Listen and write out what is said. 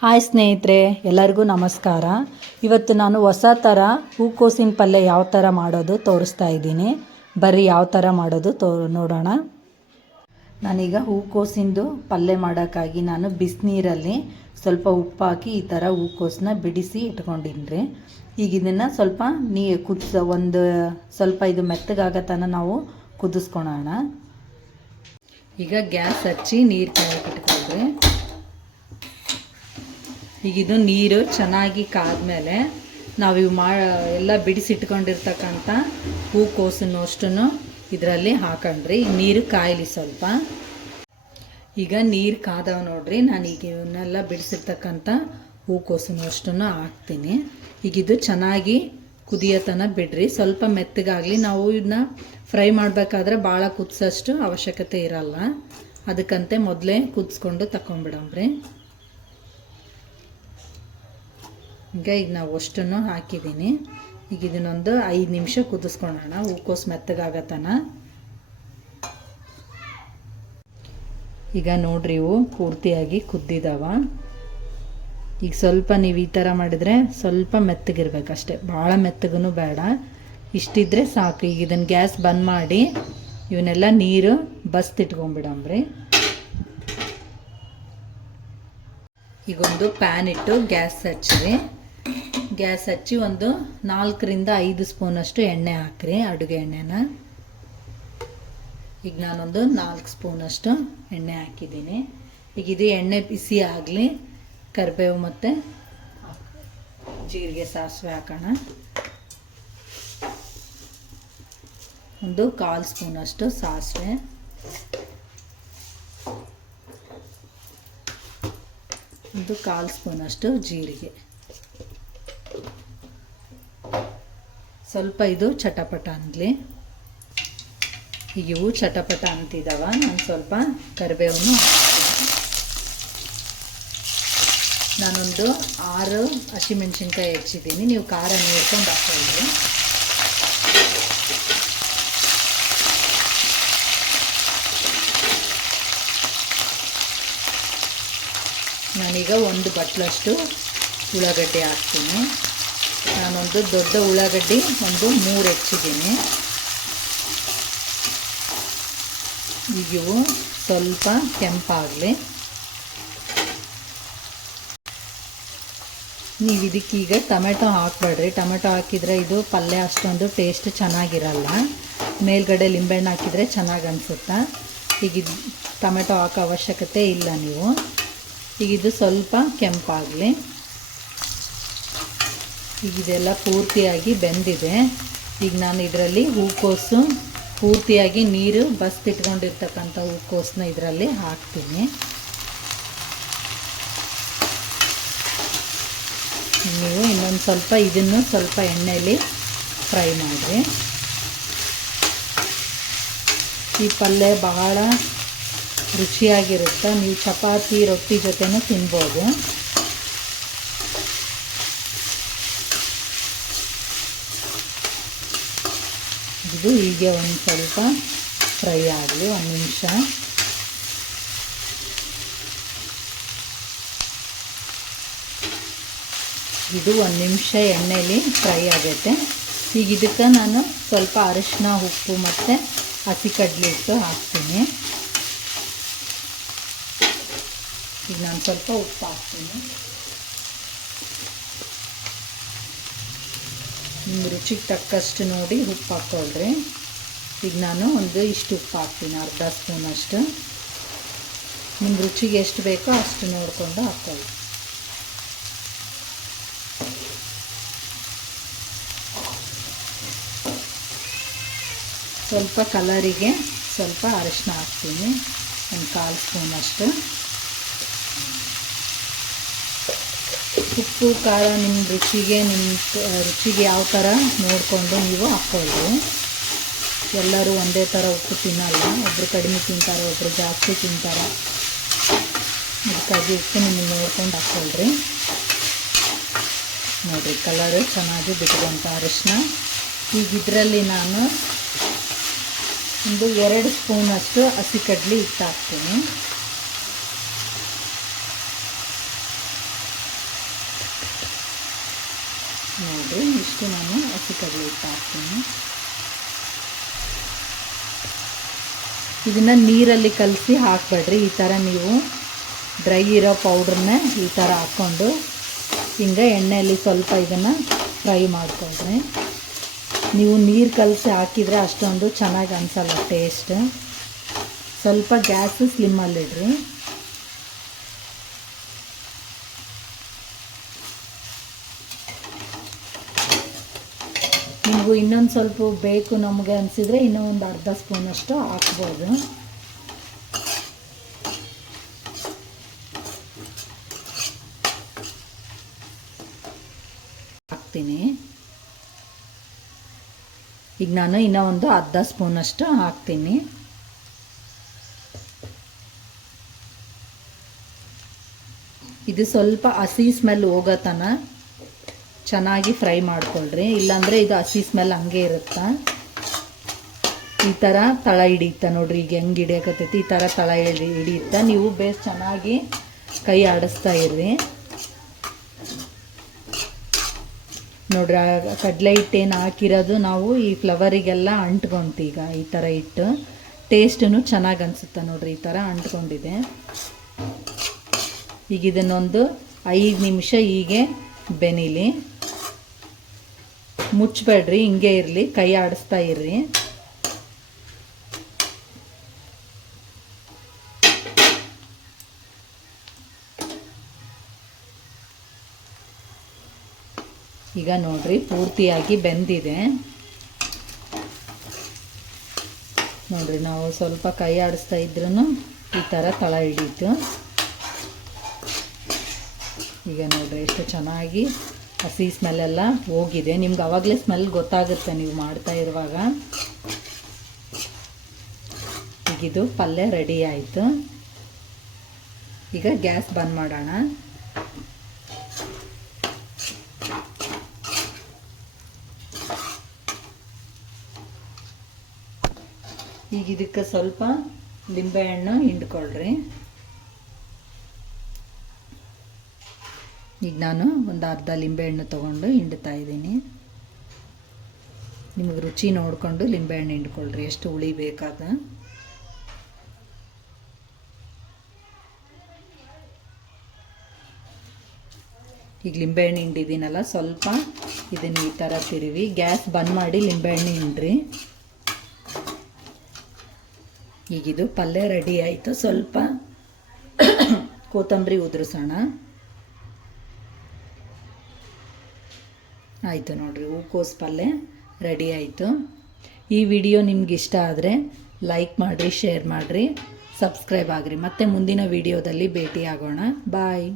Hi ಸ್ನೇಹಿತರೆ, ಎಲ್ಲರಿಗೂ ನಮಸ್ಕಾರ. ಇವತ್ತು ನಾನು ಹೊಸ ಥರ ಹೂಕೋಸಿನ ಪಲ್ಯ ಯಾವ ಥರ ಮಾಡೋದು ತೋರಿಸ್ತಾ ಇದ್ದೀನಿ. ಬರ್ರಿ ಯಾವ ಥರ ಮಾಡೋದು ನೋಡೋಣ. ನಾನೀಗ ಹೂಕೋಸಿಂದು ಪಲ್ಯ ಮಾಡೋಕ್ಕಾಗಿ ನಾನು ಬಿಸಿನೀರಲ್ಲಿ ಸ್ವಲ್ಪ ಉಪ್ಪು ಹಾಕಿ ಈ ಥರ ಹೂಕೋಸನ್ನ ಬಿಡಿಸಿ ಇಟ್ಕೊಂಡಿನಿ. ಈಗ ಇದನ್ನು ಸ್ವಲ್ಪ ಸ್ವಲ್ಪ ಇದು ಮೆತ್ತಗಾಗೋ ತನಕ ನಾವು ಕುದಿಸ್ಕೊಳೋಣ. ಈಗ ಗ್ಯಾಸ್ ಹಚ್ಚಿ ನೀರು ಕಾಯಕ್ಕೆ ಇಟ್ಕೊಂಡ್ರಿ. ಈಗ ಇದು ನೀರು ಚೆನ್ನಾಗಿ ಕಾದ್ಮೇಲೆ ನಾವು ಎಲ್ಲ ಬಿಡಿಸಿಟ್ಕೊಂಡಿರ್ತಕ್ಕಂಥ ಹೂಕೋಸನ್ನು ಅಷ್ಟನ್ನು ಇದರಲ್ಲಿ ಹಾಕೊಂಡ್ರಿ. ನೀರು ಕಾಯಲಿ ಸ್ವಲ್ಪ. ಈಗ ನೀರು ಕಾದವ ನೋಡ್ರಿ. ನಾನೀಗ ಇವನ್ನೆಲ್ಲ ಬಿಡಿಸಿರ್ತಕ್ಕಂಥ ಹೂಕೋಸನ್ನು ಅಷ್ಟನ್ನು ಹಾಕ್ತೀನಿ. ಈಗ ಇದು ಚೆನ್ನಾಗಿ ಕುದಿಯೋತನ ಬಿಡ್ರಿ. ಸ್ವಲ್ಪ ಮೆತ್ತಗಾಗಲಿ. ನಾವು ಇದನ್ನ ಫ್ರೈ ಮಾಡಬೇಕಾದ್ರೆ ಭಾಳ ಕುದಿಸೋಷ್ಟು ಅವಶ್ಯಕತೆ ಇರಲ್ಲ. ಅದಕ್ಕಂತೆ ಮೊದಲೇ ಕುದಿಸ್ಕೊಂಡು ತಗೊಂಬಿಡಮ್ರಿ. ಈಗ ನಾವು ಅಷ್ಟನ್ನು ಹಾಕಿದ್ದೀನಿ. ಈಗ ಇದನ್ನೊಂದು 5 ನಿಮಿಷ ಕುದಿಸ್ಕೊಳ್ಳೋಣ, ಹೂಕೋಸು ಮೆತ್ತಗಾಗತನ. ಈಗ ನೋಡ್ರಿ, ಇವು ಪೂರ್ತಿಯಾಗಿ ಕುದ್ದಿದಾವ. ಈಗ ಸ್ವಲ್ಪ ನೀವು ಈ ಥರ ಮಾಡಿದರೆ ಸ್ವಲ್ಪ ಮೆತ್ತಗಿರ್ಬೇಕಷ್ಟೆ, ಭಾಳ ಮೆತ್ತಗೂ ಬೇಡ. ಇಷ್ಟಿದ್ರೆ ಸಾಕು. ಈಗ ಇದನ್ನು ಗ್ಯಾಸ್ ಬಂದ್ ಮಾಡಿ ಇವನ್ನೆಲ್ಲ ನೀರು ಬಸ್ತಿಟ್ಕೊಂಡ್ಬಿಡಮ್ರಿ. ಈಗೊಂದು ಪ್ಯಾನ್ ಇಟ್ಟು ಗ್ಯಾಸ್ ಹಚ್ಚಿರಿ. ಗ್ಯಾಸ್ ಹಚ್ಚಿ ಒಂದು 4 ರಿಂದ 5 ಸ್ಪೂನಷ್ಟು ಎಣ್ಣೆ ಹಾಕ್ರಿ, ಅಡುಗೆ ಎಣ್ಣೆನ. ಈಗ ನಾನೊಂದು 4 ಸ್ಪೂನಷ್ಟು ಎಣ್ಣೆ ಹಾಕಿದ್ದೀನಿ. ಈಗ ಇದು ಎಣ್ಣೆ ಬಿಸಿ ಆಗಲಿ. ಕರಿಬೇವು ಮತ್ತು ಜೀರಿಗೆ ಸಾಸಿವೆ ಹಾಕೋಣ. ಒಂದು 1/4 ಸ್ಪೂನಷ್ಟು ಸಾಸಿವೆ, ಒಂದು 1/4 ಸ್ಪೂನಷ್ಟು ಜೀರಿಗೆ. ಸ್ವಲ್ಪ ಇದು ಚಟಪಟ ಅನ್ನಲಿ. ಈಗ ಇವು ಚಟಪಟ ಅಂತಿದ್ದಾವ. ನಾನು ಸ್ವಲ್ಪ ಕರಿಬೇವನ್ನು ಹಾಕ್ತೀನಿ. ನಾನೊಂದು 6 ಹಸಿಮೆಣ್ಸಿನ್ಕಾಯಿ ಹೆಚ್ಚಿದ್ದೀನಿ. ನೀವು ಖಾರ ನೋಡ್ಕೊಂಡು ಹಾಕ್ಕೊಳ್ಳಿ. ನಾನೀಗ 1 ಬಟ್ಲಷ್ಟು ಉಳ್ಳಾಗಡ್ಡೆ ಹಾಕ್ತೀನಿ. ನಾನೊಂದು ದೊಡ್ಡ ಉಳ್ಳಾಗಡ್ಡಿ 3 ಹೆಚ್ಚಿದ್ದೀನಿ. ಈಗ ಇವು ಸ್ವಲ್ಪ ಕೆಂಪಾಗಲಿ. ನೀವು ಇದಕ್ಕೀಗ ಟೊಮೆಟೊ ಹಾಕಬೇಡ್ರಿ. ಟೊಮೆಟೊ ಹಾಕಿದರೆ ಇದು ಪಲ್ಯ ಅಷ್ಟೊಂದು ಟೇಸ್ಟ್ ಚೆನ್ನಾಗಿರಲ್ಲ. ಮೇಲ್ಗಡೆ ಲಿಂಬೆಹಣ್ಣು ಹಾಕಿದರೆ ಚೆನ್ನಾಗಿ ಅನಿಸುತ್ತಾ. ಈಗ ಟೊಮೆಟೊ ಹಾಕೋ ಅವಶ್ಯಕತೆ ಇಲ್ಲ ನೀವು. ಈಗ ಇದು ಸ್ವಲ್ಪ ಕೆಂಪಾಗಲಿ. ಈಗ ಇದೆಲ್ಲ ಪೂರ್ತಿಯಾಗಿ ಬೆಂದಿದೆ. ಈಗ ನಾನು ಇದರಲ್ಲಿ ಹೂಕೋಸು ಪೂರ್ತಿಯಾಗಿ ನೀರು ಬಸ್ತಿಟ್ಕೊಂಡಿರ್ತಕ್ಕಂಥ ಹೂಕೋಸನ್ನ ಇದರಲ್ಲಿ ಹಾಕ್ತೀನಿ. ನೀವು ಇನ್ನೊಂದು ಸ್ವಲ್ಪ ಇದನ್ನು ಸ್ವಲ್ಪ ಎಣ್ಣೆಯಲ್ಲಿ ಫ್ರೈ ಮಾಡಿರಿ. ಈ ಪಲ್ಯ ಬಹಳ ರುಚಿಯಾಗಿರುತ್ತೆ. ನೀವು ಚಪಾತಿ ರೊಟ್ಟಿ ಜೊತೆನೂ ತಿನ್ಬೋದು. ಇದು ಹೀಗೆ ಒಂದು ಸ್ವಲ್ಪ ಫ್ರೈ ಆಗಲಿ, 1 ನಿಮಿಷ. ಇದು 1 ನಿಮಿಷ ಎಣ್ಣೆಯಲ್ಲಿ ಫ್ರೈ ಆಗುತ್ತೆ. ಈಗ ಇದಕ್ಕೆ ನಾನು ಸ್ವಲ್ಪ ಅರಿಶಿನ, ಉಪ್ಪು ಮತ್ತು ಹಸಿ ಕಡಲೆ ಹಿಟ್ಟು ಹಾಕ್ತೀನಿ. ಈಗ ನಾನು ಸ್ವಲ್ಪ ಉಪ್ಪು ಹಾಕ್ತೀನಿ. ನಿಮ್ಮ ರುಚಿಗೆ ತಕ್ಕಷ್ಟು ನೋಡಿ ಉಪ್ಪು ಹಾಕ್ಕೊಳ್ರಿ. ಈಗ ನಾನು ಇಷ್ಟು ಉಪ್ಪು ಹಾಕ್ತೀನಿ, 1/2 ಸ್ಪೂನಷ್ಟು. ನಿಮ್ಮ ರುಚಿಗೆ ಎಷ್ಟು ಬೇಕೋ ಅಷ್ಟು ನೋಡಿಕೊಂಡು ಹಾಕ್ಕೊಳ್ಳಿ. ಸ್ವಲ್ಪ ಕಲರಿಗೆ ಸ್ವಲ್ಪ ಅರಿಶಿನ ಹಾಕ್ತೀನಿ, 1/4 ಸ್ಪೂನಷ್ಟು. ಉಪ್ಪು ಖಾರ ನಿಮ್ಮ ರುಚಿಗೆ ಯಾವ ಥರ ನೋಡಿಕೊಂಡು ನೀವು ಹಾಕ್ಕೊಳ್ಳಿ. ಎಲ್ಲರೂ ಒಂದೇ ಥರ ಉಪ್ಪು ತಿನ್ನಲ್ಲ. ಒಬ್ಬರು ಕಡಿಮೆ ತಿಂತಾರೆ, ಒಬ್ಬರು ಜಾಸ್ತಿ ತಿಂತಾರೆ. ಅದಕ್ಕಾಗಿ ಉಪ್ಪು ನಿಮಗೆ ನೋಡ್ಕೊಂಡು ಹಾಕ್ಕೊಳ್ರಿ. ನೋಡಿರಿ, ಕಲರು ಚೆನ್ನಾಗಿ ಬಿಟ್ಕೊಂತ ಅರಿಶಿನ. ಈಗ ಇದರಲ್ಲಿ ನಾನು 2 ಸ್ಪೂನಷ್ಟು ಹಸಿ ಕಡಲೆ ಹಿಟ್ಟು ಹಾಕ್ತೀನಿ. ನೋಡಿರಿ ಇಷ್ಟು ನಾನು ಹಸಿ ಕಡಲೆ ಹಿಟ್ಟು ಹಾಕ್ತೀನಿ. ಇದನ್ನು ನೀರಲ್ಲಿ ಕಲಸಿ ಹಾಕಬೇಡ್ರಿ. ಈ ಥರ ನೀವು ಡ್ರೈ ಇರೋ ಪೌಡ್ರನ್ನೇ ಈ ಥರ ಹಾಕ್ಕೊಂಡು ಹಿಂಗೆ ಎಣ್ಣೆಯಲ್ಲಿ ಸ್ವಲ್ಪ ಇದನ್ನು ಫ್ರೈ ಮಾಡಿಕೊಳ್ರಿ. ನೀವು ನೀರು ಕಲಸಿ ಹಾಕಿದರೆ ಅಷ್ಟೊಂದು ಚೆನ್ನಾಗಿ ಅನಿಸಲ್ಲ ಟೇಸ್ಟ್. ಸ್ವಲ್ಪ ಗ್ಯಾಸು ಸ್ಲಿಮ್ಮಲ್ಲಿಡ್ರಿ. ನಿಮಗೂ ಇನ್ನೊಂದು ಸ್ವಲ್ಪ ಬೇಕು ನಮಗೆ ಅನಿಸಿದರೆ ಇನ್ನೂ ಒಂದು ಅರ್ಧ ಸ್ಪೂನಷ್ಟು ಹಾಕ್ಬೋದು. ಹಾಕ್ತೀನಿ. ಈಗ ನಾನು ಇನ್ನೂ ಒಂದು ಅರ್ಧ ಸ್ಪೂನಷ್ಟು ಹಾಕ್ತೀನಿ. ಇದು ಸ್ವಲ್ಪ ಹಸಿ ಸ್ಮೆಲ್ ಹೋಗೋ ತನಕ ಚೆನ್ನಾಗಿ ಫ್ರೈ ಮಾಡ್ಕೊಳ್ರಿ. ಇಲ್ಲಾಂದರೆ ಇದು ಹಸಿ ಸ್ಮೆಲ್ ಹಂಗೆ ಇರುತ್ತೆ. ಈ ಥರ ತಳ ಹಿಡಿಯುತ್ತೆ ನೋಡಿರಿ. ಈಗ ಹೆಂಗೆ ಹಿಡಿಯಕತ್ತೈತಿ ಈ ಥರ ತಳ ಹಿಡಿಯುತ್ತೆ. ನೀವು ಬೇಸ್ ಚೆನ್ನಾಗಿ ಕೈ ಆಡಿಸ್ತಾ ಇರ್ರಿ. ನೋಡ್ರಿ ಕಡಲೆ ಹಿಟ್ಟು ಏನು ಹಾಕಿರೋದು ನಾವು ಈ ಫ್ಲವರಿಗೆಲ್ಲ ಅಂಟ್ಕೊಂತೀಗ. ಈ ಥರ ಇಟ್ಟು ಟೇಸ್ಟೂ ಚೆನ್ನಾಗಿ ಅನಿಸುತ್ತೆ ನೋಡ್ರಿ. ಈ ಥರ ಅಂಟ್ಕೊಂಡಿದೆ. ಈಗ ಇದನ್ನೊಂದು 5 ನಿಮಿಷ ಹೀಗೆ ಬೆನಿಲಿ. ಮುಚ್ಚಬೇಡ್ರಿ, ಹಿಂಗೆ ಇರಲಿ, ಕೈ ಆಡಿಸ್ತಾ ಇರ್ರಿ. ಈಗ ನೋಡ್ರಿ ಪೂರ್ತಿಯಾಗಿ ಬೆಂದಿದೆ ನೋಡ್ರಿ. ನಾವು ಸ್ವಲ್ಪ ಕೈ ಆಡಿಸ್ತಾ ಇದ್ರೂ ಈ ಥರ ತಳ ಹಿಡೀತು. ಈಗ ನೋಡ್ರಿ ಎಷ್ಟು ಚೆನ್ನಾಗಿ ಹಸಿ ಸ್ಮೆಲ್ಲೆಲ್ಲ ಹೋಗಿದೆ. ನಿಮ್ಗೆ ಆವಾಗಲೇ ಸ್ಮೆಲ್ ಗೊತ್ತಾಗುತ್ತೆ ನೀವು ಮಾಡ್ತಾ ಇರುವಾಗ. ಈಗಿದು ಪಲ್ಯ ರೆಡಿ ಆಯಿತು. ಈಗ ಗ್ಯಾಸ್ ಬಂದ್ ಮಾಡೋಣ. ಈಗ ಇದಕ್ಕೆ ಸ್ವಲ್ಪ ಲಿಂಬೆಹಣ್ಣು ಹಿಂಡ್ಕೊಳ್ರಿ. ಈಗ ನಾನು ಒಂದು ಅರ್ಧ ಲಿಂಬೆಹಣ್ಣು ತೊಗೊಂಡು ಹಿಂಡ್ತಾ ಇದ್ದೀನಿ. ನಿಮಗೆ ರುಚಿ ನೋಡಿಕೊಂಡು ಲಿಂಬೆಹಣ್ಣು ಹಿಂಡ್ಕೊಳ್ರಿ, ಎಷ್ಟು ಹುಳಿ ಬೇಕಾದ. ಈಗ ಲಿಂಬೆಹಣ್ಣು ಹಿಂಡಿದ್ದೀನಲ್ಲ, ಸ್ವಲ್ಪ ಇದನ್ನು ಈ ಥರ ತಿರುವಿ ಗ್ಯಾಸ್ ಬಂದ್ ಮಾಡಿ ಲಿಂಬೆಹಣ್ಣು ಹಿಂಡ್ರಿ. ಈಗಿದು ಪಲ್ಯ ರೆಡಿ ಆಯಿತು. ಸ್ವಲ್ಪ ಕೊತ್ತಂಬರಿ ಉದುರಿಸೋಣ. ಆಯಿತು ನೋಡಿರಿ, ಹೂಕೋಸು ಪಲ್ಯ ರೆಡಿ ಆಯಿತು. ಈ ವಿಡಿಯೋ ನಿಮ್ಗೆ ಇಷ್ಟ ಆದರೆ ಲೈಕ್ ಮಾಡಿರಿ, ಶೇರ್ ಮಾಡಿರಿ, ಸಬ್ಸ್ಕ್ರೈಬ್ ಆಗಿರಿ. ಮತ್ತೆ ಮುಂದಿನ ವಿಡಿಯೋದಲ್ಲಿ ಭೇಟಿ ಆಗೋಣ. ಬಾಯ್.